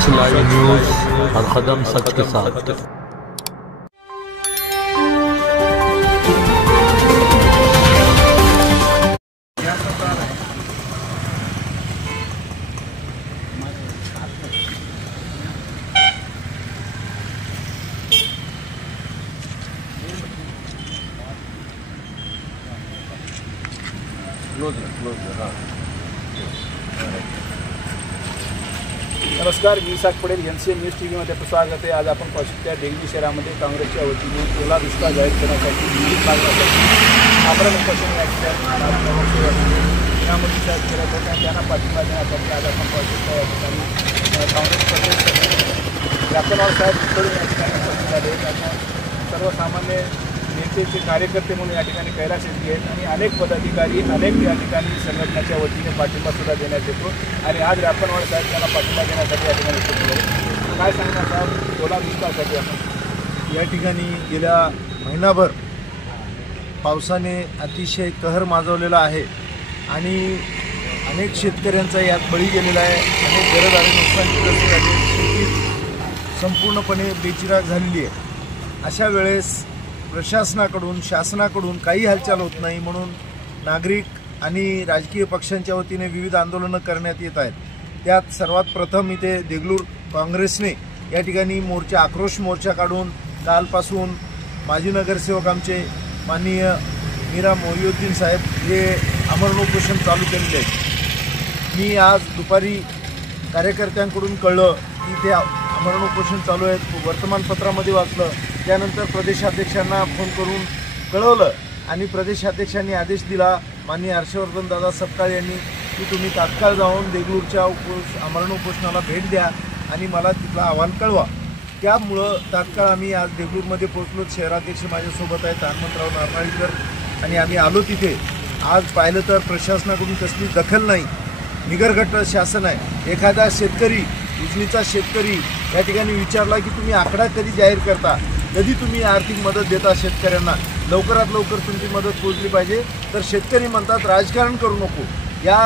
सच live news, हर कदम सच के साथ। नमस्कार, मी Isaac Patel, NCN news टीव्हीमध्ये आपलं स्वागत आहे। आज आपण पाहू शकता देगलूर शहरामध्ये काँग्रेसच्या वतीने ओला दुष्काळ जाहीर करण्यासाठी विविध मागण्यासाठी आमरण उपोषण यामध्ये साहेब करत होते आणि त्यांना पाठिंबा देण्यासाठी आज आपण पाहू शकता या ठिकाणी काँग्रेस प्रदेश व्यापनवार साहेब कडून या ठिकाणी उपस्थित झाले आहेत। सर्वसामान्य नेतेचे कार्यकर्ते म्हणून या ठिकाणी कैलास येथे आहेत आणि अनेक पदाधिकारी अनेक या ठिकाणी संघटनेच्या वतीने पाठिंबा सुद्धा देण्यात येतो आणि आज व्यापनवार साहेब त्यांना पाठिंबा देण्यासाठी या ठिकाणी उपस्थित झाले। काय सांगणार साहेब ओला दुष्काळासाठी? आपण या ठिकाणी गेल्या महिनाभर पावसाने अतिशय कहर माजवलेला आहे आणि अनेक शेतकऱ्यांचा यात बळी गेलेला आहे। अनेक घरदारी नुकसानग्रस्त झाले, शेती संपूर्णपणे बेचिराख झालेली आहे। अशा वेळेस प्रशासनाकडून शासनाकडून काही हालचाल होत नाही, म्हणून नागरिक आणि राजकीय पक्षांच्या वतीने विविध आंदोलनं करण्यात येत आहेत। त्यात सर्वात प्रथम इथे देगलूर काँग्रेसने या ठिकाणी आक्रोश मोर्चा काढून कालपासून माजी नगरसेवक आमचे माननीय मीरा मोहिउद्दीन साहेब हे आमरण उपोषण चालू केलेले आहे। मी आज दुपारी कार्यकर्त्यांकडून कळलं की ते आमरण उपोषण चालू आहे, वर्तमानपत्रामध्ये वाचलं, त्यानंतर प्रदेशाध्यक्षांना फोन करून कळवलं आणि प्रदेशाध्यक्षांनी आदेश दिला माननीय हर्षवर्धन दादा सपकाळ यांनी की तुम्ही तात्काळ जाऊन देगलूरच्या आमरण उपोषणाला भेट द्या आणि मला तिथला अहवाल कळवा। त्यामुळं तात्काळ आम्ही आज देगलूरमध्ये पोहोचलो। शहराध्यक्ष माझ्यासोबत आहेत हनुमंतराव नारनाळीकर आणि आम्ही आलो तिथे। आज पाहिलं तर प्रशासनाकडून कसली दखल नाही, निगरगट शासन आहे। एखादा शेतकरी, उजनीचा शेतकरी या ठिकाणी विचारला की तुम्ही आकडा कधी जाहीर करता, कधी तुम्ही आर्थिक मदत देता शेतकऱ्यांना, लवकरात लवकर तुमची मदत पोहोचली पाहिजे, तर शेतकरी म्हणतात राजकारण करू नको। या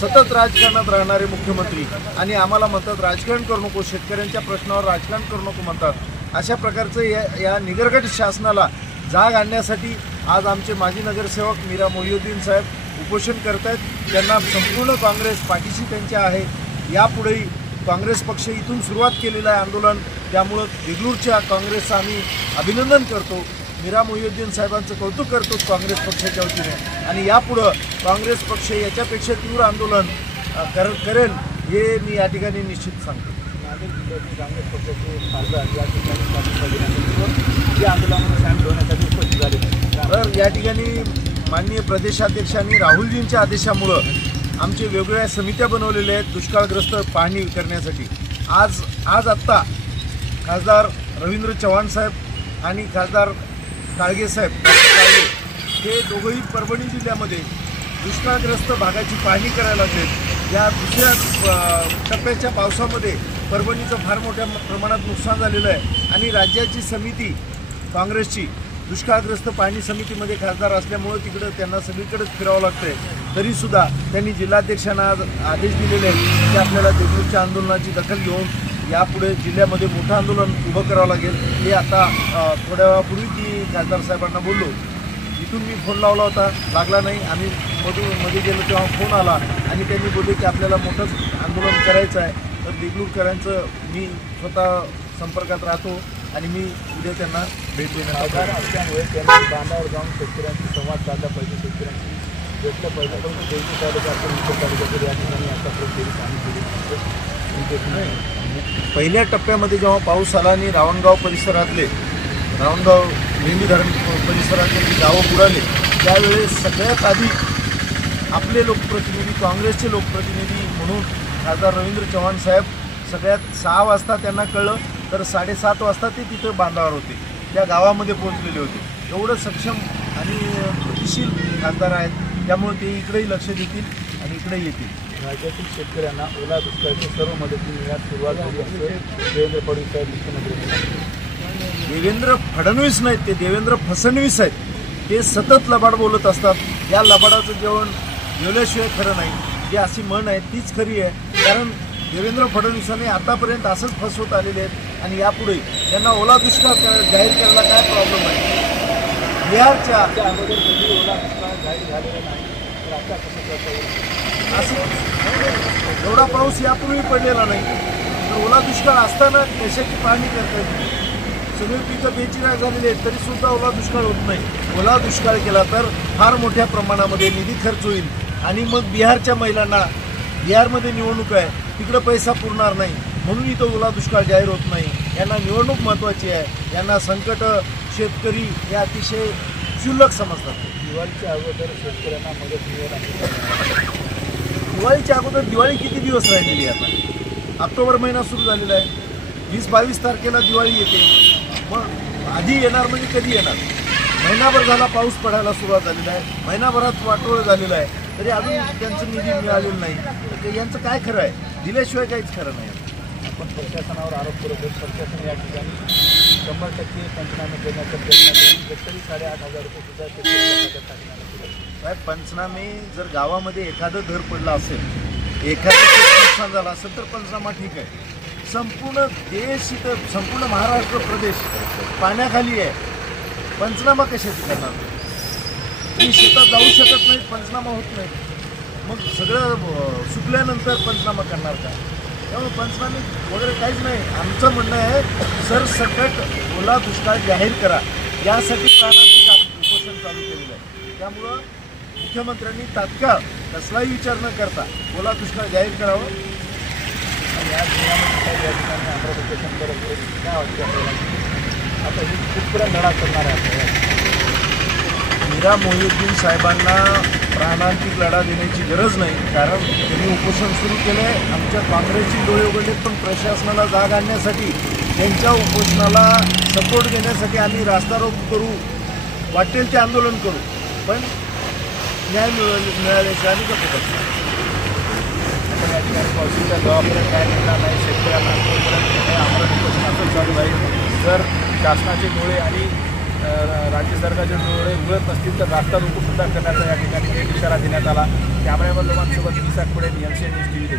सतत राजकारणात राहणारे मुख्यमंत्री आणि आम्हाला म्हणतात राजकारण करू नको, शेतकऱ्यांच्या प्रश्नावर राजकारण करू नको म्हणतात। अशा प्रकारचं या निगरगट शासनाला जाग आणण्यासाठी आज आमचे माजी नगरसेवक मीरा मोहिउद्दीन साहेब उपोषण करत आहेत। त्यांना संपूर्ण काँग्रेस पाठीशी त्यांच्या आहे। यापुढेही काँग्रेस पक्ष इथून सुरुवात केलेलं आहे आंदोलन, त्यामुळं देगलूरच्या काँग्रेसचं आम्ही अभिनंदन करतो, मीरा मोहिउद्दीन साहेबांचं कौतुक करतो काँग्रेस पक्षाच्या वतीने आणि यापुढं काँग्रेस पक्ष याच्यापेक्षा तीव्र आंदोलन करेल हे मी या ठिकाणी निश्चित सांगतो। नांदेड जिल्ह्यातील काँग्रेस पक्षाचे खासदार या ठिकाणी पाठिंबा देण्यासाठी आंदोलनामध्ये सामील होण्यासाठी उपस्थित झाले। तर या ठिकाणी माननीय प्रदेशाध्यक्षांनी राहुलजींच्या आदेशामुळं आमचे वेगवेगळ्या समित्या बनवलेल्या आहेत दुष्काळग्रस्त पाहणी करण्यासाठी। आत्ता खासदार रवींद्र चव्हाण साहेब आणि खासदार काळगे साहेब हे दोघंही परभणी जिल्ह्यामध्ये दुष्काळग्रस्त भागाची पाहणी करायला लागलेत। या दुसऱ्या टप्प्याच्या पावसामध्ये परभणीचं फार मोठ्या प्रमाणात नुकसान झालेलं आहे आणि राज्याची समिती काँग्रेसची दुष्काळग्रस्त पाहणी समितीमध्ये खासदार असल्यामुळे तिकडं त्यांना सगळीकडेच फिरावं लागतंय। तरीसुद्धा त्यांनी जिल्हाध्यक्षांना आज आदेश दिलेले आहेत की आपल्याला देगलूरच्या आंदोलनाची दखल घेऊन यापुढे जिल्ह्यामध्ये मोठं आंदोलन उभं करावं लागेल। हे आता थोड्या वेळापूर्वी मी खासदार साहेबांना बोललो, इथून मी फोन लावला होता, लागला नाही, आम्ही मध्ये गेलो तेव्हा फोन आला आणि त्यांनी बोलले की आपल्याला मोठंच आंदोलन करायचं आहे। तर देगलूरकरांचं मी स्वतः संपर्कात राहतो आणि मी उद्या त्यांना भेट देण्यात असल्यामुळे त्यांनी बांधावर जाऊन शेतकऱ्यांशी संवाद साधला पाहिजे, शेतकऱ्यांशी भेटलं पाहिजे, परंतु देगलूर तालुक्यात या ठिकाणी आतापर्यंत पहिल्या टप्प्यामध्ये जेव्हा पाऊस आला आणि रावणगाव परिसरातले मेंढी धरण परिसरातले जी गावं बुडाले त्यावेळेस सगळ्यात आधी आपले लोकप्रतिनिधी, काँग्रेसचे लोकप्रतिनिधी म्हणून खासदार रवींद्र चव्हाण साहेब सगळ्यात 6 वाजता त्यांना कळलं तर 7:30 वाजता ते तिथं बांधावर होते, त्या गावामध्ये पोहोचलेले होते। एवढं सक्षम आणि कृतीशील खासदार आहेत, त्यामुळे ते इकडेही लक्ष देतील आणि इकडेही येतील। राज्यातील शेतकऱ्यांना ओला दुष्काळाची सर्व मदती मिळण्यास सुरुवात झाली असं देवेंद्र फडणवीस साहेब मुख्यमंत्री। देवेंद्र फडणवीस नाहीत, ते देवेंद्र फसणवीस आहेत। ते सतत लबाड बोलत असतात। या लबाडाचं जेवण जेवल्याशिवाय खरं नाही, जी अशी म्हण आहे तीच खरी आहे। कारण देवेंद्र फडणवीसांनी आतापर्यंत असंच फसवत आलेले आहेत आणि यापुढे त्यांना ओला दुष्काळ जाहीर करायला काय प्रॉब्लेम आहे? बिहारच्या त्या अगोदर कधी ओला दुष्काळ जाहीर झालेला नाही, तर आता कसं करता येईल? असं एवढा पाऊस यापूर्वी पडलेला नाही, तर ओला दुष्काळ असताना कशाची पाहणी करता येईल? सगळी पिकं बेचिराख झालेली आहेत तरी सुद्धा ओला दुष्काळ होत नाही. ओला दुष्काळ केला तर फार मोठ्या प्रमाणामध्ये निधी खर्च होईल आणि मग बिहारच्या महिलांना, बिहारमध्ये निवडणूक आहे, तिकडं पैसा पुरणार नाही, म्हणून इथं ओला दुष्काळ जाहीर होत नाही. यांना निवडणूक महत्त्वाची आहे, यांना संकट शेतकरी हे अतिशय क्षुल्लक समजतात. दिवाळीच्या अगोदर शेतकऱ्यांना मदत मिळेल असं दिवाळीच्या अगोदर दिवाळी किती दिवस राहिलेली आहे? आता ऑक्टोबर महिना सुरू झालेला आहे, 20-22 तारखेला दिवाळी येते. मग आधी येणार म्हणजे कधी येणार? महिनाभर झाला पाऊस पडायला सुरुवात झालेला आहे, महिनाभरात वाटोळं झालेलं आहे, तरी अजून त्यांचं निधी मिळालेलं नाही. तर यांचं काय खरं आहे? दिल्याशिवाय काहीच खरं नाही. आपण प्रशासनावर आरोप करत आहोत. प्रशासन या ठिकाणी 100% पंचनामे करण्याचा प्रयत्न करून हेक्टरी 8,500 रुपये सुद्धा शेतकऱ्यांच्या खात्यात टाकण्याचा सुरू आहे. पंचनामे जर गावामध्ये एखादं घर पडलं असेल, एखादं शेत नुकसान झालं असेल तर पंचनामा ठीक आहे. संपूर्ण देश इथं, संपूर्ण महाराष्ट्र प्रदेश पाण्याखाली आहे, पंचनामा कशाची करणार? तुम्ही शेतात जाऊ शकत नाही, पंचनामा होत नाही, मग सगळं सुकल्यानंतर पंचनामा करणार का? त्यामुळे पंचनामे वगैरे काहीच नाही. आमचं म्हणणं आहे सरसकट ओला दुष्काळ जाहीर करा, यासाठी प्राणांतिक उपोषण चालू केलेलं आहे. त्यामुळं मुख्यमंत्र्यांनी तात्काळ कसलाही विचार न करता ओला दुष्काळ जाहीर करावं. आणि या जिल्ह्यामध्ये या ठिकाणी 15% करत काय वाटतं आपल्याला? आता ही कुठपर्यंत लढा करणार आहे आपल्याला? मीरा मोहिउद्दीन साहेबांना प्राणांतिक लढा देण्याची गरज नाही, कारण त्यांनी उपोषण सुरू केलं आहे. आमच्या काँग्रेसची डोळे उघडले, पण प्रशासनाला जाग आणण्यासाठी त्यांच्या उपोषणाला सपोर्ट देण्यासाठी आम्ही रास्ता रोको करू, वाटेल ते आंदोलन करू, पण न्याय मिळाल्याशिवाय आम्ही गप्प बसणार. या ठिकाणी पावसाच्या जबाबदाऱ्या काय मिळणार नाही शेतकऱ्यांना, आम्हाला उपोषण असंच चालू राहील. जर शासनाचे डोळे आणि राज्य सरकारचे डोळे उघडत नसतील तर रास्ता रोको सुद्धा करण्याचा या ठिकाणी एक इशारा देण्यात आला. कॅमेरामॅन लोकांसोबत मी सातपुडे, NCN न्यूज TV.